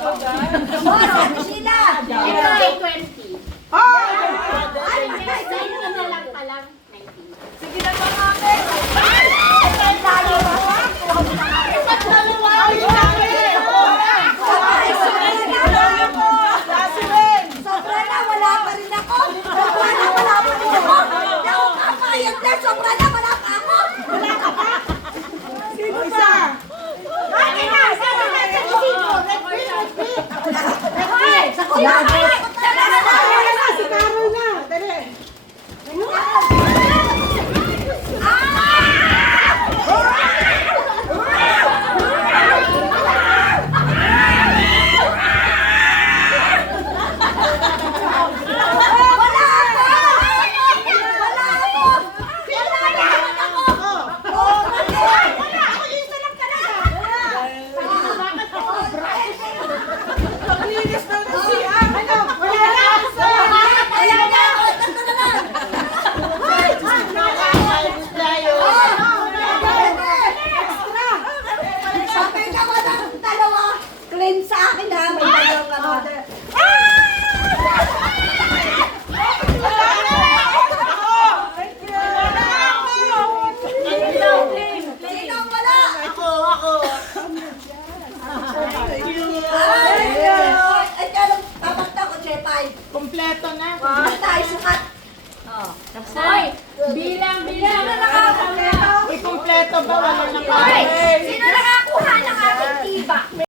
Sila! Ito ay 20. Ay, patay! Sa'yo na lang palang 19. Sige na ba kami? Ay! Ay, dalawa! Dalawa! Sobra na, wala pa rin ako! Sobra na, wala pa rin ako! Naku, kamayag na! Sobra na, wala pa ako! Wala ka pa? Sino pa? Ay, na! Sabi na sa sino? Ay! Sa kulado! Si Carol na! Dali! Sa akin ha, may dalaw ka na. Sino ang wala? Ako. Ay, anong tapat na ko, Chepay? Kompleto na. Tayo sukat. Hoy! Bilang! Sino nakakakompleto? Uy, kompleto ba? Wala na Hoy!